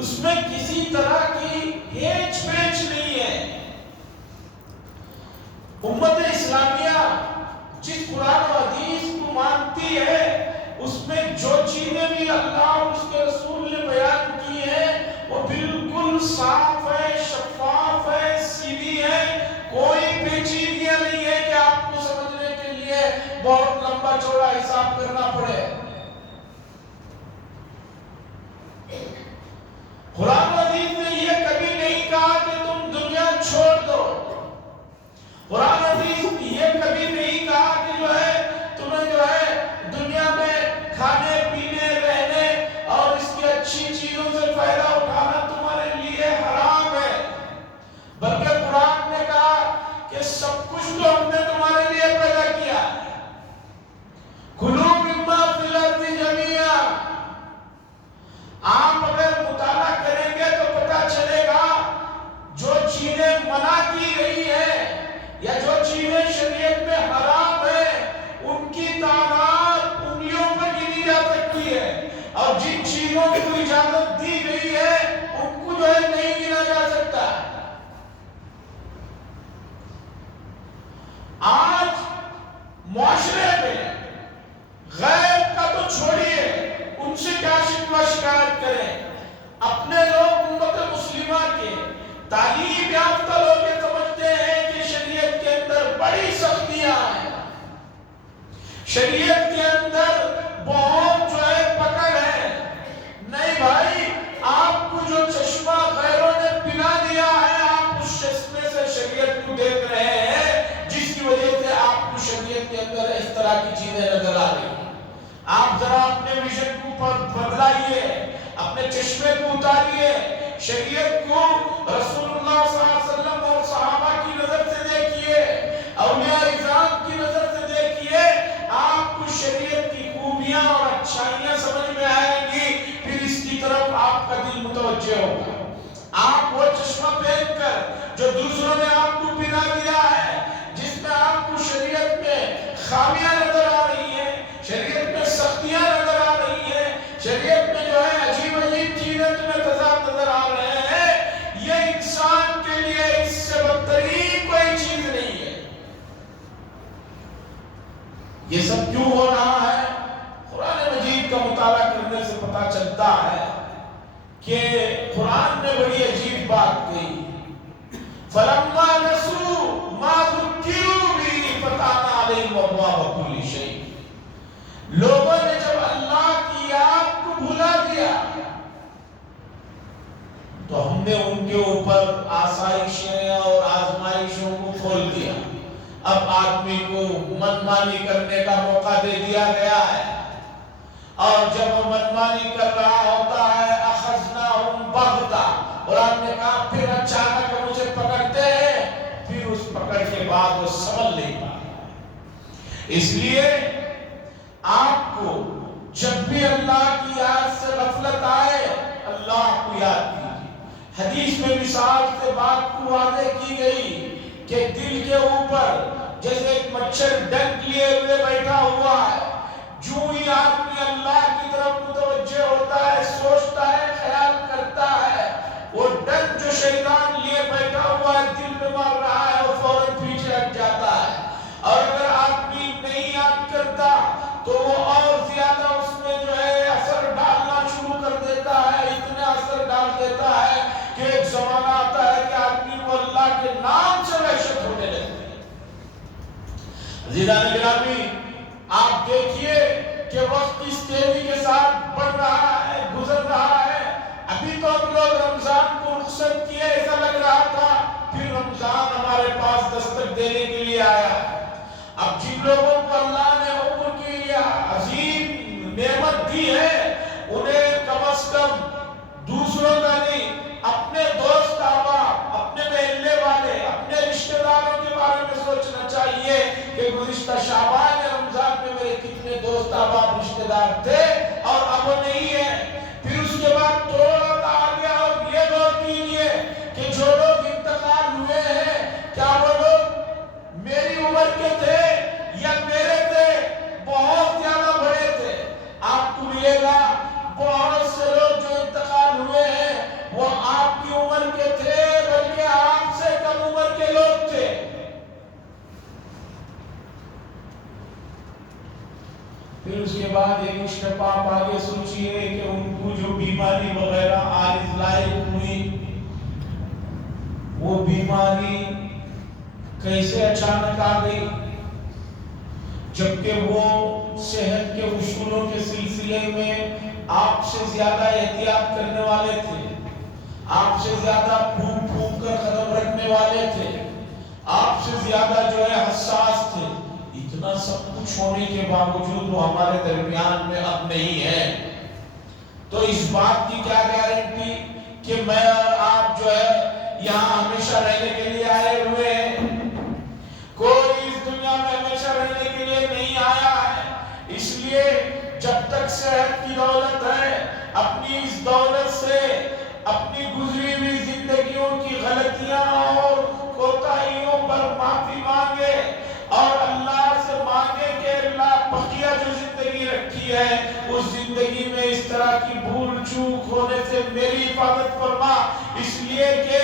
اس میں کسی طرح کی ہیچ پیچ نہیں ہے۔ امت اسلامیہ جس قرآن و حدیث کو مانتی ہے اس میں جو چیزیں بھی اللہ اور اس کے رسول نے بیان کی ہیں وہ بالکل صاف ہے، شفاف ہے، سیدھی ہے، کوئی پیچیدگیاں نہیں ہے کہ آپ کو سمجھنے کے لیے بہت لمبا چوڑا حساب کرنا پڑے۔ قرآن و حدیث نے یہ کبھی نہیں کہا کہ تم دنیا چھوڑ دو۔ قرآن حدیث یہ کبھی نہیں کہا کہ تمہیں دنیا میں کھانے پینے رہنے اور اس کی اچھی چیزوں سے فائدہ اٹھانا تمہارے لیے حرام ہے، بلکہ قرآن نے کہا کہ سب کچھ تو ہم نے تمہارے لیے پیدا کیا۔ کُلُوا مِمَّا فِي الْأَرْضِ جَمِيعًا، آپ اگر مطالعہ کریں گے تو پتہ چلے گا جو چیزیں منع کی گئی ہیں یا جو چیزیں شریعت میں حرام ہیں ان کی تعداد انگلیوں پر گنی جا سکتی ہے، اور جن چیزوں کو اجازت دی گئی ہے ان کو نہیں گنا جا سکتا۔ آج معاشرے میں غیر کا تو چھوڑیے، ان سے کیا شکوہ شکایت کریں، اپنے لوگ امت مسلمہ کے تعلیم یافتہ لوگ یہ سمجھتے ہیں کہ شریعت کے اندر بڑی سختیاں ہیں، شریعت کے اندر بہت پکڑ ہے۔ نہیں بھائی، آپ کو جو چشمہ غیروں نے پلا دیا ہے آپ اس چشمے سے شریعت کو دیکھ رہے ہیں، جس کی وجہ سے آپ کو شریعت کے اندر اس طرح کی چیزیں نظر آ رہی ہیں۔ آپ ذرا اپنے ویژن کو بدلائیے، اپنے چشمے کو اتاریے، شریعت کو رسول اللہ صلی اللہ علیہ وسلم اور صحابہ کی نظر سے دیکھیے، اولیاء اعظام کی نظر سے دیکھیے، آپ کو شریعت کی خوبیاں اور اچھائیاں سمجھ میں آئیں گی، پھر اس کی طرف آپ کا دل متوجہ ہوگا۔ آپ وہ چشمہ پہن کر جو دوسروں نے آپ کو پہنا دیا ہے، جس میں آپ کو شریعت میں خامیاں نظر آ رہی ہیں، شریعت میں سختیاں نظر آ رہی ہیں، شریعت میں عجیب عجیب چیزیں تمہیں تضاد نظر آ رہے ہیں، یہ انسان کے لیے اس سے بدترین کوئی چیز نہیں ہے۔ یہ سب کیوں ہو رہا ہے؟ قرآن مجید کا مطالعہ کرنے سے پتہ چلتا ہے کہ قرآن نے بڑی عجیب بات کہی، فَلَمَّا نَسُوا مَا ذُكِّرُوا بِهِ فَتَحْنَا عَلَيْهِمْ أَبْوَابَ كُلِّ شَيْءٍ، لوگوں نے جب اللہ کی یاد کو بھلا دیا تو ہم نے ان کے اوپر آسائشیں اور آزمائشوں کو کھول دیا۔ اب آدمی کو منمانی کرنے کا موقع دے دیا گیا ہے، اور جب وہ منمانی کر رہا ہوتا ہے اخذناہم بغتہ، قرآن نے کہا پھر اچانک ہم اسے پکڑتے ہیں، پھر اس پکڑ کے بعد وہ سنبھل نہیں پاتا۔ اس لیے آپ کو جب بھی اللہ کی یاد سے غفلت آئے اللہ کو یاد کیجیے۔ حدیث میں مثال سے بات کو واضح کی گئی کہ دل کے اوپر جیسے ایک مچھر ڈنک لیے ہوئے بیٹھا ہوا ہے، جو ہی آدمی اللہ کی طرف متوجہ ہوتا ہے، سوچتا ہے، خیال کرتا ہے، وہ ڈنک جو شیطان لیے بیٹھا ہوا ہے دل میں مار رہا ہے، وہ فوراً پیچھے ہٹ جاتا ہے۔ اور اگر آدمی نہیں یاد کرتا تو وہ اور زیادہ اس میں اثر ڈالنا شروع کر دیتا ہے، اتنا اثر ڈال دیتا ہے کہ ایک زمانہ آتا ہے کہ آدمی کو اللہ کے نام سے وحشت ہونے لگتی ہے۔ عزیزان گرامی، آپ دیکھیے کہ وقت اس تیزی کے ساتھ بڑھ رہا ہے، گزر رہا ہے۔ ابھی تو ہم لوگ رمضان کو رخصت کیے، ایسا لگ رہا تھا، پھر رمضان ہمارے پاس دستک دینے کے لیے آیا۔ اب جن لوگوں کو اللہ نے عمر کی عظیم نعمت دی ہے، انہیں کم از کم دوسروں کا نہیں، اپنے دوست احباب، اپنے محلے والے، اپنے رشتہ داروں کے بارے میں سوچنا چاہیے کہ گزشتہ شعبان رمضان میں میرے کتنے دوست احباب رشتہ دار تھے اور اب وہ نہیں ہے۔ پھر اس کے بعد توڑ آ گیا، اور یہ غور کیجیے کہ جو لوگ انتقال ہوئے ہیں کیا وہ لوگ میری عمر کے تھے یا میرے تھے؟ بہت زیادہ بڑے تھے۔ آپ کو ملے گا بہت سے لوگ جو انتقال ہوئے ہیں بعد ایک اسٹیپ آپ آگے سوچئے کہ ان کو جو بیماری وغیرہ عارض لاحق ہوئی، وہ بیماری کیسے اچانک آ گئی، جبکہ وہ صحت کے اصولوں کے سلسلے میں آپ سے زیادہ احتیاط کرنے والے تھے، آپ سے زیادہ پھونک پھونک کر قدم رکھنے والے تھے، آپ سے زیادہ جو ہے حساس تھے۔ اتنا سب کچھ ہونے کے باوجود وہ ہمارے درمیان میں اب نہیں ہے، تو اس بات کی کیا گارنٹی کہ میں اور آپ جو ہے یہاں ہمیشہ رہنے کے لیے آئے ہوئے ہیں؟ کوئی اس دنیا میں ہمیشہ رہنے کے لیے نہیں آیا ہے، اس لیے جب تک صحت کی دولت ہے، اپنی اس دولت سے اپنی گزری ہوئی زندگیوں کی غلطیاں اور کوتاہیوں پر معافی مانگے اور اللہ سے مانگے کہ اللہ بقیہ جو زندگی رکھی ہے اس زندگی میں اس طرح کی بھول چوک ہونے سے میری حفاظت فرما، اس لیے کہ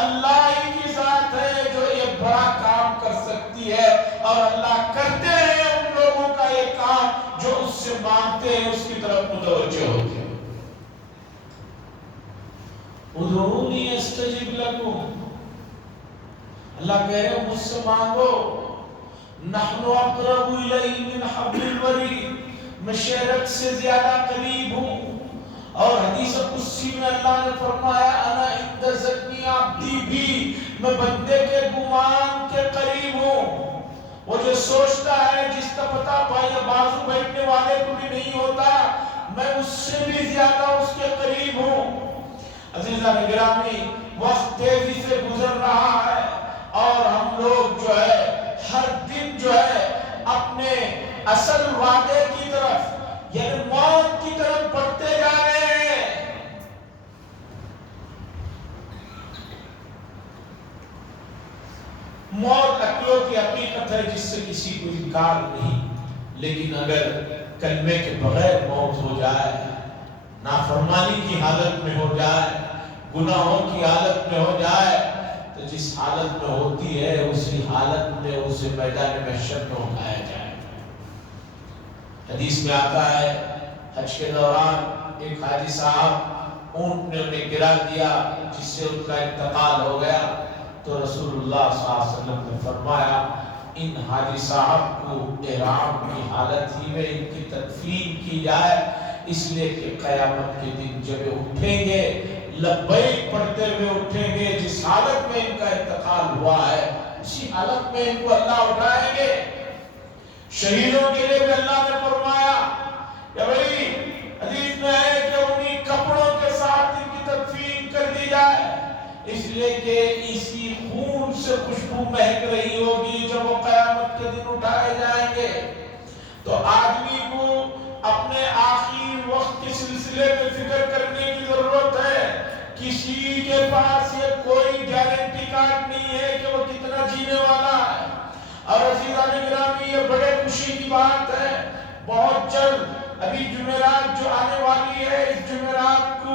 اللہ ہی کی ذات ہے جو یہ بڑا کام کر سکتی ہے، اور اللہ کرتے ہیں ان لوگوں کا یہ کام جو اس سے مانگتے ہیں، اس کی طرف متوجہ ہوتے ہیں۔ ادعونی استجب لکم، اللہ کہہ رہے مجھ سے مانگو، نحن اقرب الیہ من حبل الورید، میں شہرک سے زیادہ قریب ہوں، اور حدیث قدسی میں اللہ نے فرمایا انا عند ظنی عبدی بھی، میں بندے کے گمان کے قریب ہوں۔ وہ جو سوچتا ہے جس کا پتہ بازو بیٹھنے والے کو بھی نہیں ہوتا، میں اس سے بھی زیادہ اس کے قریب ہوں۔ عزیزان گرامی، وقت تیزی سے گزر رہا ہے اور ہم لوگ جو ہے ہر دن جو ہے اپنے اصل وعدے کی طرف یعنی موت کی طرف بڑھتے جا رہے ہیں۔ موت عقلوں کی حقیقت ہے جس سے کسی کو انکار نہیں، لیکن اگر کلمے کے بغیر موت ہو جائے، نافرمانی کی حالت میں ہو جائے، گناہوں کی حالت میں ہو جائے، تو جس حالت میں ہوتی ہے اسی حالت میں اسے میدان محشر میں اٹھایا جائے۔ حدیث میں آتا ہے حج کے دوران ایک حاجی صاحب اونٹ نے انہیں گرا دیا جس سے ان کا انتقال ہو گیا، تو رسول اللہ صلی اللہ علیہ وسلم نے فرمایا ان حاجی صاحب کو احرام کی حالت ہی میں ان کی تدفین کی جائے، اس لیے کہ قیامت کے دن جب اٹھیں گے لبیک پڑھتے ہوئے اٹھیں گے، جس حالت میں ان کا انتقال ہوا ہے اسی حالت میں ان کو اللہ اٹھائیں گے۔ شہیدوں کے لیے بھی اللہ نے فرمایا کہ بھئی حدیث میں ہے کہ انہی کپڑوں کے ساتھ ان کی تدفین کر دی جائے، اس لیے کہ اسی خون سے خوشبو مہک رہی ہوگی جب وہ قیامت کے دن اٹھائے جائیں گے۔ تو آدمی کو اپنے آخری وقت کے سلسلے میں فکر کرنے کی ضرورت ہے۔ کسی کے پاس یہ کوئی گارنٹی کارڈ نہیں ہے کہ وہ کتنا جینے والا ہے، اور عزیزان گرامی یہ بڑے خوشی کی بات ہے، بہت جلد ابھی جمعرات جو آنے والی ہے، اس جمعرات کو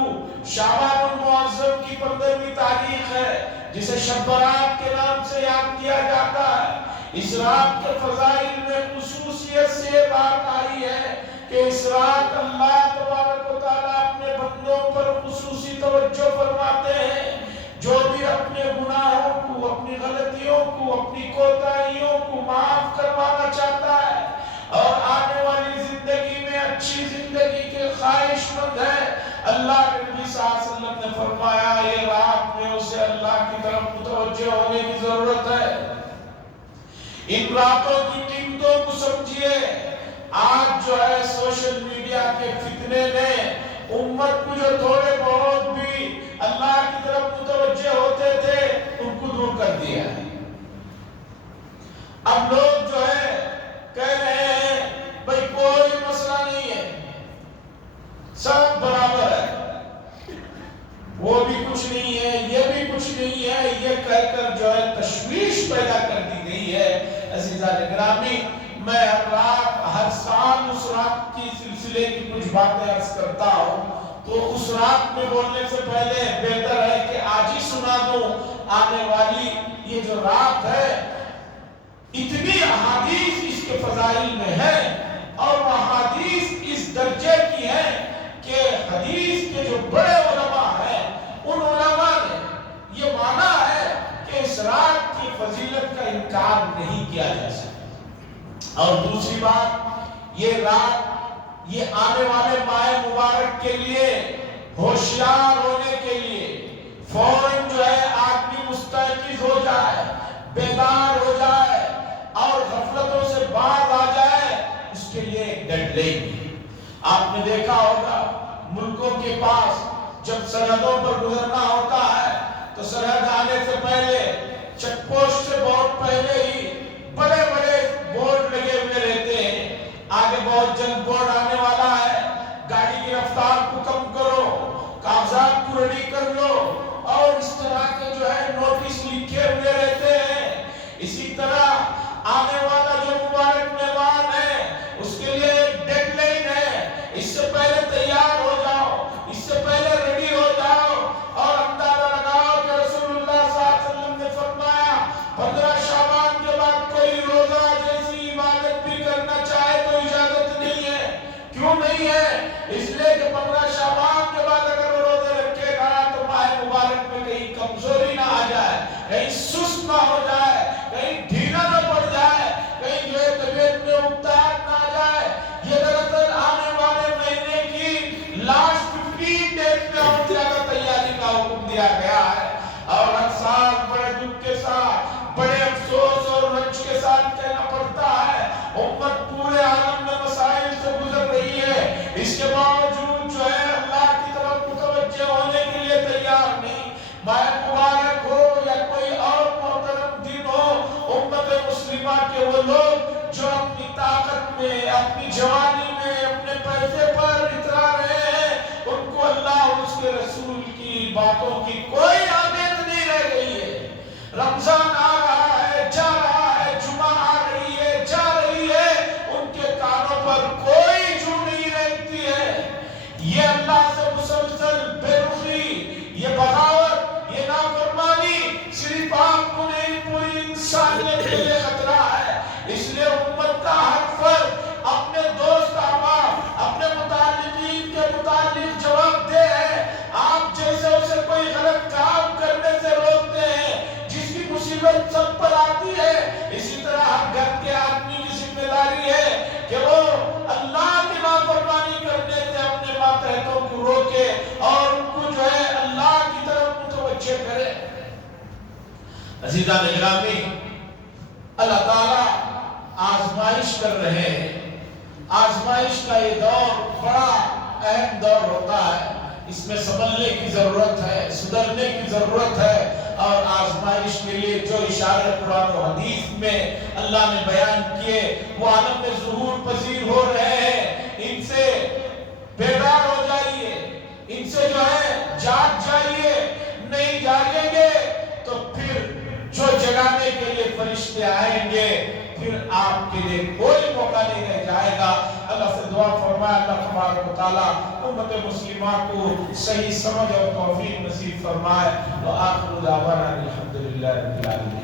شعبان المعظم کی 15ویں تاریخ ہے جسے شب برات کے نام سے یاد کیا جاتا ہے۔ اس رات کے فضائل میں خصوصیت سے بات آئی ہے کہ اس رات اللہ تبارک و تعالیٰ اپنے بندوں پر خصوصی توجہ فرماتے ہیں، جو بھی اپنے گناہوں کو، اپنی غلطیوں کو، اپنی کوتاہیوں کو معاف کروانا چاہتا ہے اور آنے والی زندگی میں اچھی زندگی کے خواہش مند ہے، اللہ کے نبی صلی اللہ علیہ وسلم نے فرمایا یہ رات میں اسے اللہ کی طرف متوجہ ہونے کی ضرورت ہے۔ ان راتوں کی قیمتوں کو سمجھیے۔ آج جو ہے سوشل میڈیا کے فتنے نے امت کو جو تھوڑے بہت بھی اللہ کی طرف متوجہ ہوتے تھے ان کو دور کر دیا ہے۔ اب لوگ جو ہے کہہ رہے ہیں بھئی کوئی مسئلہ نہیں ہے، سب برابر ہے، وہ بھی کچھ نہیں ہے، یہ بھی کچھ نہیں ہے، یہ کہہ کر جو ہے تشویش پیدا کر دی گئی ہے۔ عزیزان گرامی، میں ہر رات ہر سال اس رات کی سلسلے کی کچھ باتیں عرض کرتا ہوں، تو اس رات میں بولنے سے پہلے بہتر ہے کہ آج ہی سنا دوں۔ آنے والی یہ جو رات ہے اتنی احادیث اس کے فضائل میں ہے، اور احادیث درجے کی ہیں کہ حدیث کے جو بڑے علماء ہیں ان علماء نے یہ مانا ہے کہ اس رات کی فضیلت کا انکار نہیں کیا جا سکتا۔ اور دوسری بات، یہ رات یہ آنے والے ماہ مبارک کے لیے ہوشیار ہونے کے لیے فوراً جو ہے آدمی مستيقظ ہو جائے، بیدار ہو جائے اور غفلتوں سے باز آ جائے، اس کے لیے ایک ڈیڈ لائن ہے۔ آپ نے دیکھا ہوگا ملکوں کے پاس جب سرحدوں پر گزرنا ہوتا ہے تو سرحد آنے سے پہلے چیک پوسٹ سے بہت پہلے ہی بڑے بڑے بورڈ لگے ہوئے رہتے ہیں، آگے بہت جلد بورڈ آنے والا ہے، گاڑی کی رفتار کو کم کرو، کاغذات کو ریڈی کر لو، اور اس طرح کے جو ہے نوٹس لکھے ہوئے رہتے ہیں۔ اسی طرح آنے والا جو مبارک مہمان ہے اس کے لیے ایک ڈیڈ لائن ہے، اس سے پہلے تیار ہو جاؤ، اس سے پہلے ریڈی ہو جاؤ، اور اندازہ لگاؤ کہ رسول اللہ صلی اللہ علیہ وسلم نے فرمایا 15 شعبان کے بعد کوئی روزہ جیسی عبادت بھی کرنا چاہے تو اجازت نہیں ہے۔ کیوں نہیں ہے؟ اس لیے کہ 15 شعبان کے بعد اگر وہ روزے رکھے گا تو ماہ مبارک میں کہیں کمزوری نہ آ جائے، کہیں سست نہ ہو جائے، کہیں ڈھیلا نہ پڑ جائے، کہیں جو ہے طبیعت میں اکتاہٹ نہ آ جائے۔ یہ دراصل آنے والے مہینے کی لاسٹ 15 ڈیز میں اور زیادہ تیاری کا حکم دیا گیا ہے، اور ہر سال بڑے دکھ کے ساتھ، بڑے افسوس اور رنج کے ساتھ کہنا پڑتا ہے امت پورے عالم میں مسائل سے گزر رہی ہے، اس کے باوجود جو ہے اللہ کی طرف متوجہ ہونے کے لیے تیار نہیں۔ ماہ مبارک ہو یا کوئی اور محترم دن ہو، امت مسلمہ کے وہ لوگ جو اپنی طاقت میں، اپنی جوانی میں، اپنے پیسے پر اترا رہے ہیں، ان کو اللہ اور اس کے رسول کی باتوں کی کوئی اہمیت نہیں رہ گئی ہے۔ رمضان آ رہا ہے، جا رہا ہے، جمعہ آ رہی ہے، جا رہی ہے، ان کے کانوں پر کوئی جو نہیں رہتی ہے۔ یہ اللہ سے مسلسل بے رخی، یہ بغاوت، یہ نافرمانی صرف آپ کو نہیں پوری انسانیت کے لیے خطرہ ہے۔ اس لیے امت کا ہر فرد اپنے دوست احباب، اپنے متعلقین کے متعلق جواب دہ ہے۔ آپ جیسے اسے کوئی غلط کام کرنے سے روکتے ہیں، جس کی مصیبت سب پر آتی ہے، اسی طرح ہر گھر کے آدمی کی ذمہ داری ہے کہ وہ اللہ کی نافرمانی کرنے سے اپنے ماتحتوں کو روکے اور ان کو جو ہے اللہ کی طرف متوجہ کرے۔ عزیزان گرامی، اللہ تعالیٰ آزمائش کر رہے ہیں۔ آزمائش کا یہ دور بڑا اہم دور ہوتا ہے، اس میں سنبھلنے کی ضرورت ہے، سدھرنے کی ضرورت ہے، اور آزمائش کے لیے جو اشارے قرآن و حدیث میں اللہ نے بیان کیے وہ عالم میں ظہور پذیر ہو رہے ہیں۔ ان سے بیدار ہو جائیے، ان سے جو ہے جاگ جائیے، نہیں جاگیں گے تو پھر جو جگانے کے لیے فرشتے آئیں گے پھر آپ کے لیے کوئی موقع نہیں رہ جائے گا۔ اللہ سے دعا فرمائے اللہ تبارک و تعالیٰ امت مسلمہ کو صحیح سمجھ اور توفیق نصیب فرمائے۔ وآخر دعوانا الحمدللہ رب العالمین۔